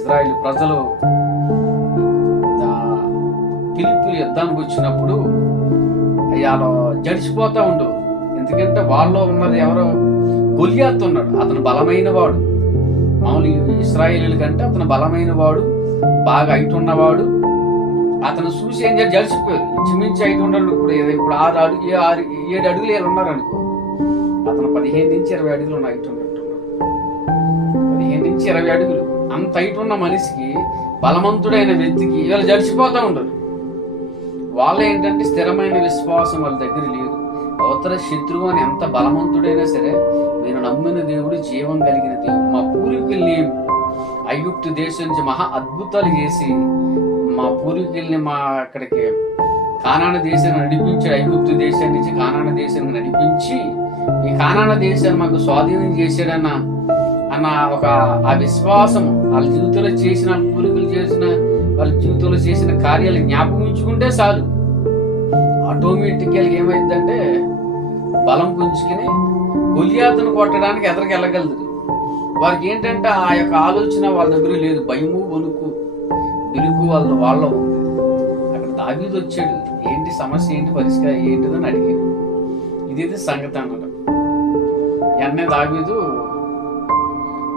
Israel ప్రజలు ఫిలిప్పీ యుద్ధానికి వచ్చినప్పుడు అలా జడిసిపోతా ఉండు. ఎందుకంటే వాళ్ళలో ఉన్నది ఎవరో గొలియాతు ఉన్నాడు. అతను బలమైన వాడు, మామూలు ఇశ్రాయేలీల కంటే అతను బలమైన వాడు, బాగా హైట్ ఉన్నవాడు. అతను చూసి ఏం చేయాలి, జడిసిపోయారు. ఇంచుమించి 500 ఇప్పుడు 7 అడుగులు ఏళ్ళు ఉన్నారు అనుకో. అతను 15 నుంచి 20 అడుగులు ఉన్న హైట్ ఉన్నట్టున్నాడు. 15 నుంచి 20 అడుగులు అంత హైట్ ఉన్న మనిషికి, బలవంతుడైన వ్యక్తికి వీళ్ళు జడిసిపోతూ ఉండరు. వాళ్ళు ఏంటంటే స్థిరమైన విశ్వాసం వాళ్ళ దగ్గర లేదు. అవతల శత్రువు అని ఎంత బలవంతుడైనా సరే, నేను నమ్మిన దేవుడు జీవం కలిగిన దేవుడు. మా పూర్వీకుల్ని ఐగుప్తు దేశం నుంచి మహా అద్భుతాలు చేసి మా పూర్వీకుల్ని అక్కడికి కానాన దేశాన్ని నడిపించాడు. ఐగుప్తు దేశం నుంచి కానాన దేశానికి నడిపించి ఈ కానాన దేశాన్ని మాకు స్వాధీనం చేశాడన్న ఒక ఆ విశ్వాసం వాళ్ళ జీవితంలో చేసిన, పూర్వీకులు చేసిన, వాళ్ళ జీవితంలో చేసిన కార్యాలు జ్ఞాపకం ఉంచుకుంటే చాలు. ఆటోమేటిక్గా ఏమైందంటే బలం పుంజుకుని గొలియాతును కొట్టడానికి ఎదరికి వెళ్ళగలదు. వారికి ఏంటంటే ఆ యొక్క ఆలోచన వాళ్ళ దగ్గర లేదు. భయము, వణుకు, వెలుగు వాళ్ళ ఉంది. అక్కడ దావీదు వచ్చాడు. ఏంటి సమస్య, ఏంటి పరిష్కారం ఏంటిదని అడిగాడు. ఇది సంగతి అన్నమాట. ఎన్నే దావీదు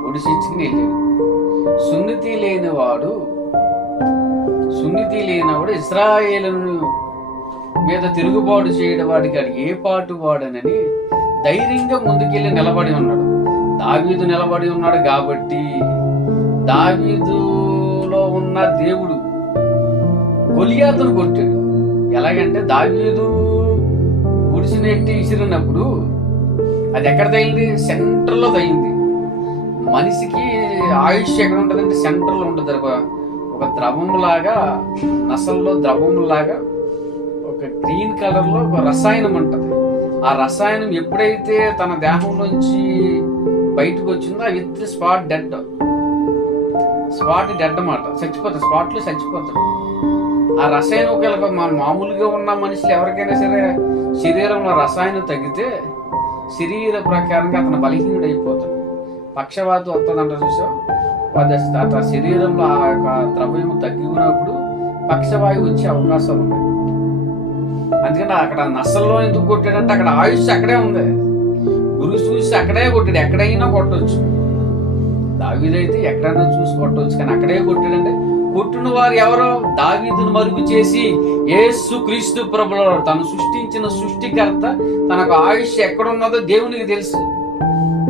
ఒడిసిచ్చుకుని వెళ్ళాడు. సున్నతి లేనివాడు ఇశ్రాయేలును మీద తిరుగుబాటు చేయడం వాడికి ఏ పాటు వాడనని ధైర్యంగా ముందుకెళ్ళి నిలబడి ఉన్నాడు. దావీదు నిలబడి ఉన్నాడు కాబట్టి దావీదులో ఉన్న దేవుడు గొలియాతును కొట్టాడు. ఎలాగంటే దావీదు గుడిసినెట్టి విసిరినప్పుడు అది ఎక్కడ తగిలింది? సెంటర్లో తగిలింది. మనిషికి ఆయుష్ ఎక్కడ ఉంటుందంటే సెంటర్లో ఉంటుంది. ఒక ద్రవంలాగా, నసల్లో ద్రవంలాగా ఒక గ్రీన్ కలర్లో ఒక రసాయనం ఉంటుంది. ఆ రసాయనం ఎప్పుడైతే తన దేహంలోంచి బయటకు వచ్చిందో ఆ వ్యక్తి స్పాట్ డెడ్ అన్నమాట. చచ్చిపోతాడు, స్పాట్లో చచ్చిపోతాడు. ఆ రసాయనం ఒకవేళ మామూలుగా ఉన్న మనుషులు ఎవరికైనా సరే శరీరంలో రసాయనం తగ్గితే శరీర ప్రకారంగా అతను బలహీనుడు అయిపోతాడు. పక్షవాతం వస్తుందంట చూసావు. ఆ శరీరంలో ఆ యొక్క ద్రవ్యం తగ్గినప్పుడు పక్షవాయువు వచ్చే అవకాశాలు ఉన్నాయి. అందుకని అక్కడ నసల్లో ఎందుకు కొట్టాడంటే అక్కడ ఆయుష్ అక్కడే ఉంది. గురు చూసి అక్కడే కొట్టాడు. ఎక్కడైనా కొట్టవచ్చు. దావీదైతే ఎక్కడైనా చూసి కొట్టవచ్చు, కానీ అక్కడే కొట్టాడంటే కొట్టిన వారు ఎవరో దావీదును మరుగు చేసి యేసు క్రీస్తు ప్రభువు తను సృష్టించిన సృష్టికర్త. తనకు ఆయుష్ ఎక్కడున్నదో దేవునికి తెలుసు.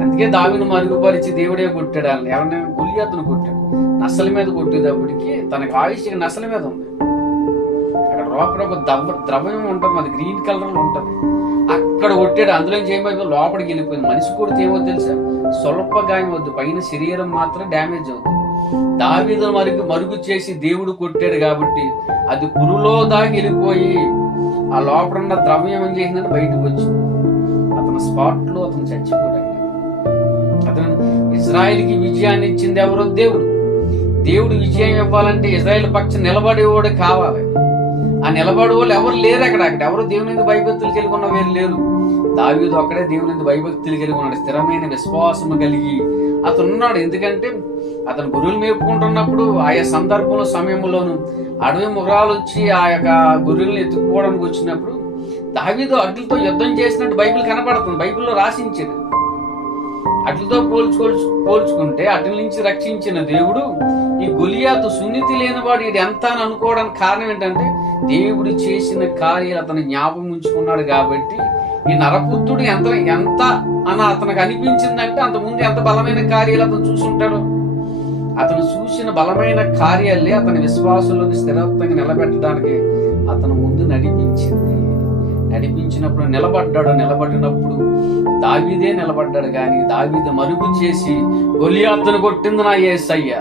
అందుకే దావీదును మరుగుపరిచి దేవుడే కొట్టాడు. ఎవరైనా గొలియాతును కొట్టాడు. నసల మీద కొట్టేటప్పటికి తనకు ఆయుష్ నసల మీద ఉంది. అక్కడ లోపల ఒక ద్రవ్యం ఉంటుంది, అది గ్రీన్ కలర్ లో ఉంటుంది. అక్కడ కొట్టాడు. అందులోంచి ఏమైందో లోపలికి వెళ్ళిపోయింది. మనిషి కొడితే ఏమో తెలుసా, స్వల్ప గాయం వద్దు, పైన శరీరం మాత్రం డ్యామేజ్ అవుతుంది. దావీదును మరుగు చేసి దేవుడు కొట్టాడు కాబట్టి అది పురులో దాగి వెళ్ళిపోయి ఆ లోపల ఉన్న ద్రవ్యం ఏం చేసిందని బయటకు వచ్చింది. అతను స్పాట్ లో అతను చచ్చిపోయాడు. అతను ఇజ్రాయెల్కి విజయాన్ని ఇచ్చింది ఎవరో దేవుడు. దేవుడు విజయం ఇవ్వాలంటే ఇజ్రాయెల్ పక్షం నిలబడేవాడు కావాలి. ఆ నిలబడే వాళ్ళు ఎవరు లేరు. అక్కడ ఎవరు దేవుని మీద భయభక్తులు కలిగి ఉన్న వేరు లేరు. దావీదు అక్కడే దేవుని మీద భయభక్తులు కలిగి ఉన్నాడు. స్థిరమైన విశ్వాసము కలిగి అతను ఉన్నాడు. ఎందుకంటే అతను గొర్రెలు మేపుకుంటున్నప్పుడు ఆయా సందర్భంలో సమయంలోను అడవి మృగాలు వచ్చి ఆ యొక్క గొర్రెలను ఎత్తుకుపోవడానికి వచ్చినప్పుడు దావీదు అడ్లతో యుద్ధం చేసినట్టు బైబిల్ కనపడుతుంది. బైబిల్లో రాసించాడు. అట్లతో పోల్చుకుంటే అట్ల నుంచి రక్షించిన దేవుడు ఈ గొలియాతు సున్నితి లేనివాడు ఇది ఎంత అని అనుకోవడానికి కారణం ఏంటంటే దేవుడు చేసిన కార్యాలు అతను జ్ఞాపకం ఉంచుకున్నాడు కాబట్టి ఈ నరపుత్రుడు ఎంత అని అతనికి అనిపించిందంటే అంతకుముందు ఎంత బలమైన కార్యాలు అతను చూసుంటాడు. అతను చూసిన బలమైన కార్యాలే అతని విశ్వాసంలోకి స్థిరత్వంగా నిలబెట్టడానికి అతను ముందు నడిపించినప్పుడు నిలబడినప్పుడు దావీదే నిలబడ్డాడు. కానీ దావీదు మరుగు చేసి గొలియాతును కొట్టింది నా యేసయ్య.